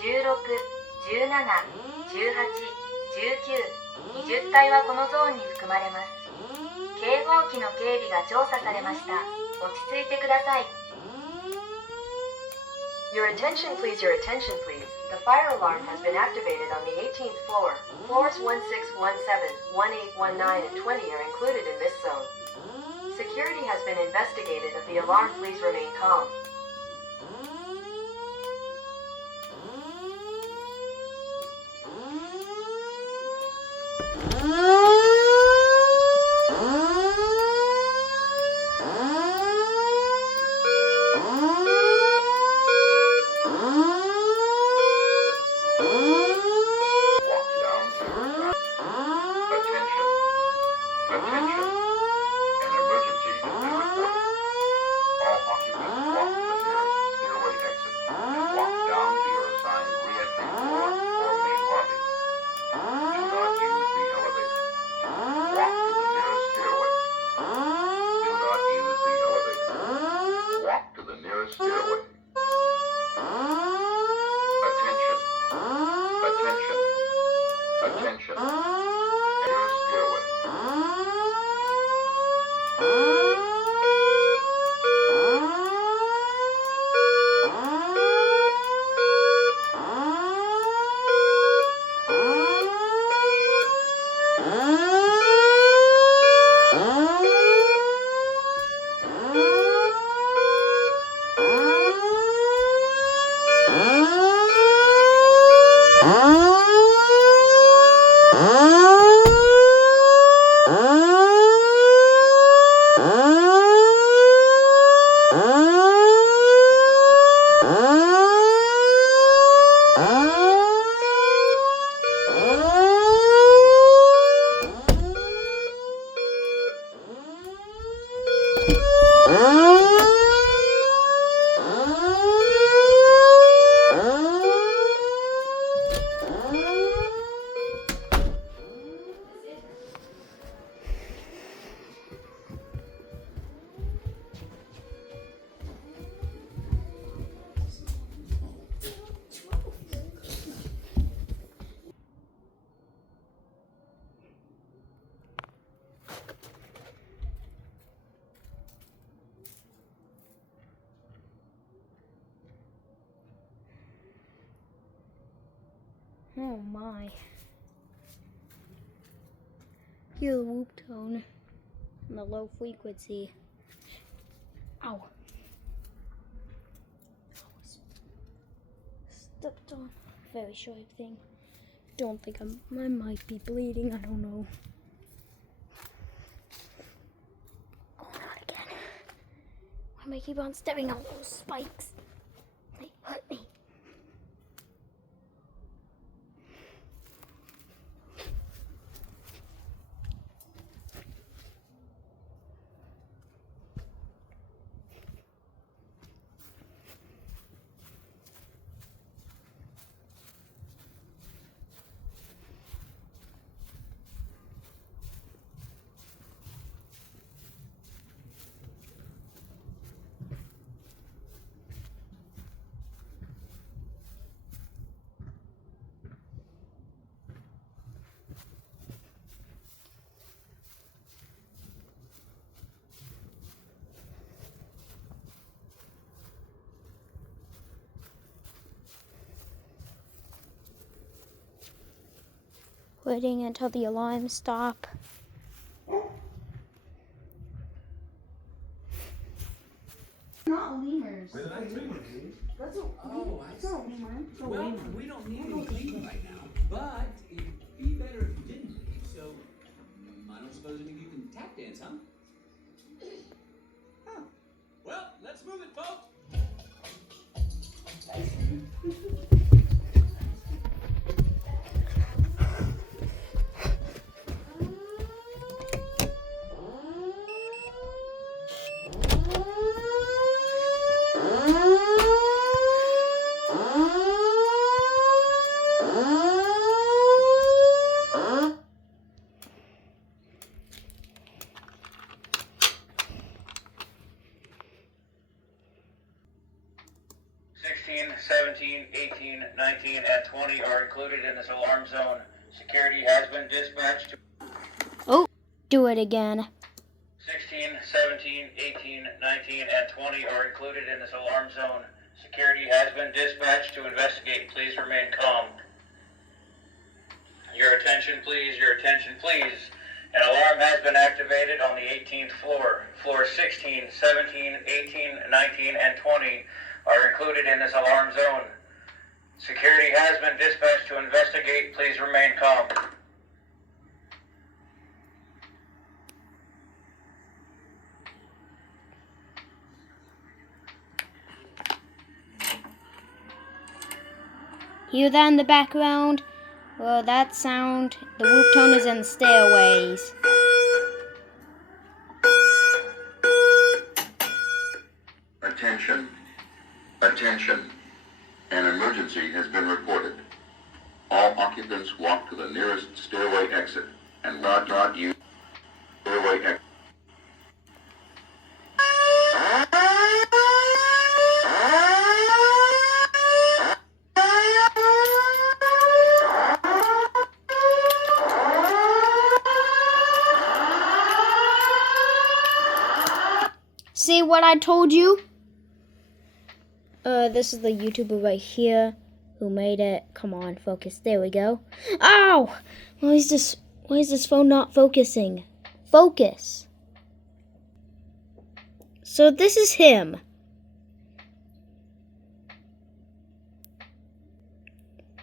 16、17、18、19、20体はこのゾーンに含まれます。警報器の警備が調査されました。落ち着いてください。Your attention please, your attention please. The fire alarm has been activated on the 18th floor. Floors 1617, 1819, and 20 are included in this zone. Security has been investigated. Of the alarm, please remain calm. Oh my. Hear the whoop tone and the low frequency. Ow. Stepped on a very sharp thing. Don't think I might be bleeding, I don't know. Oh, not again. Why am I keep on stepping on those spikes? They hurt me. Waiting until the alarms stop. Not lemurs. They're not lemurs. That's a, it's not a lemur. It's a Well, lemur. we don't need any cleaning right now, but it'd be better if you didn't leave, so I don't suppose any of you can tap dance, huh? Huh. Well, let's move it, folks. 19, and 20 are included in this alarm zone. Security has been dispatched to Oh, do it again. 16, 17, 18, 19, and 20 are included in this alarm zone. Security has been dispatched to investigate. Please remain calm. Your attention, please. Your attention, please. An alarm has been activated on the 18th floor. Floors 16, 17, 18, 19, and 20 are included in this alarm zone. Security has been dispatched to investigate. Please remain calm. Hear that in the background? Well, that sound, the whoop tone is in the stairways. Attention. Attention. An emergency has been reported. All occupants walk to the nearest stairway exit and not use stairway exit. See what I told you? This is the YouTuber right here who made it. Come on, focus. There we go. Ow! Why is this phone not focusing? Focus. So this is him.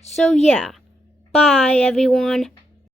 So yeah. Bye, everyone.